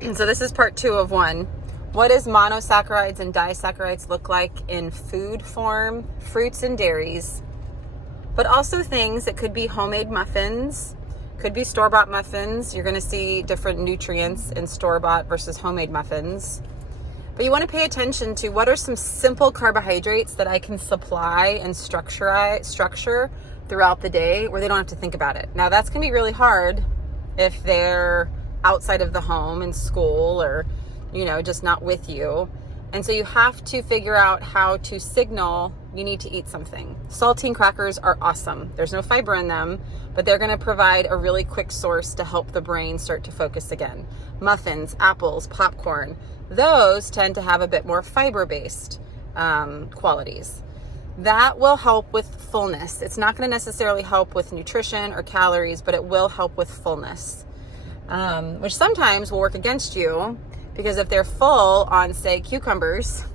So this is part 2 of 1. What does monosaccharides and disaccharides look like in food form, fruits and dairies, but also things that could be homemade muffins, could be store-bought muffins. You're going to see different nutrients in store-bought versus homemade muffins. But you want to pay attention to what are some simple carbohydrates that I can supply and structure throughout the day where they don't have to think about it. Now that's going to be really hard if they're outside of the home in school or, just not with you. And so you have to figure out how to signal you need to eat something. Saltine crackers are awesome. There's no fiber in them, but they're going to provide a really quick source to help the brain start to focus again. Muffins, apples, popcorn, those tend to have a bit more fiber-based qualities. That will help with fullness. It's not going to necessarily help with nutrition or calories, but it will help with fullness, which sometimes will work against you because if they're full on, say, cucumbers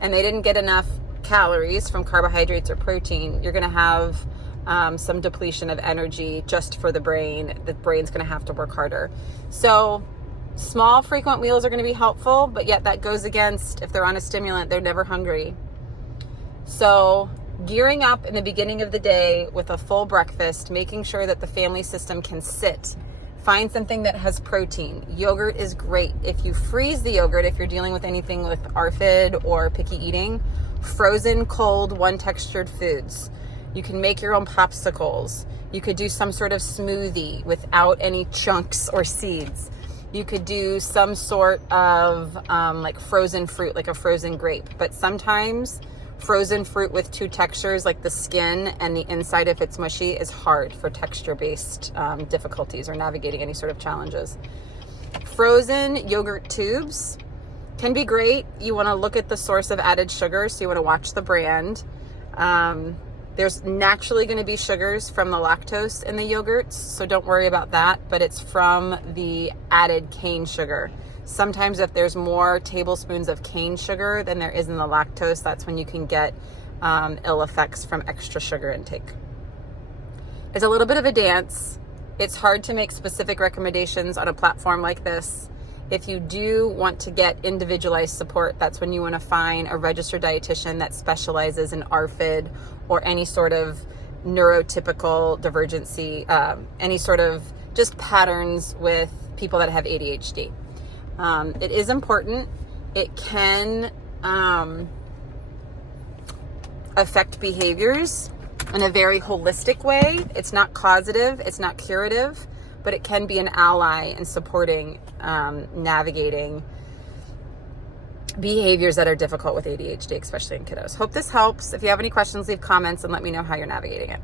and they didn't get enough calories from carbohydrates or protein, you're going to have some depletion of energy just for the brain. The brain's going to have to work harder. So small, frequent meals are going to be helpful, but yet that goes against, if they're on a stimulant, they're never hungry. So gearing up in the beginning of the day with a full breakfast, making sure that the family system can sit. Find something that has protein. Yogurt is great. If you freeze the yogurt, if you're dealing with anything with ARFID or picky eating, frozen, cold, one-textured foods. You can make your own popsicles. You could do some sort of smoothie without any chunks or seeds. You could do some sort of like frozen fruit, like a frozen grape. But sometimes frozen fruit with 2 textures, like the skin and the inside, if it's mushy, is hard for texture-based difficulties or navigating any sort of challenges. Frozen yogurt tubes can be great. You want to look at the source of added sugar, so you want to watch the brand. There's naturally going to be sugars from the lactose in the yogurts, so don't worry about that, but it's from the added cane sugar. Sometimes if there's more tablespoons of cane sugar than there is in the lactose, that's when you can get ill effects from extra sugar intake. It's a little bit of a dance. It's hard to make specific recommendations on a platform like this. If you do want to get individualized support, that's when you want to find a registered dietitian that specializes in ARFID or any sort of neurotypical divergency, any sort of just patterns with people that have ADHD. It is important. It can affect behaviors in a very holistic way. It's not causative, it's not curative, but it can be an ally in supporting navigating behaviors that are difficult with ADHD, especially in kiddos. Hope this helps. If you have any questions, leave comments and let me know how you're navigating it.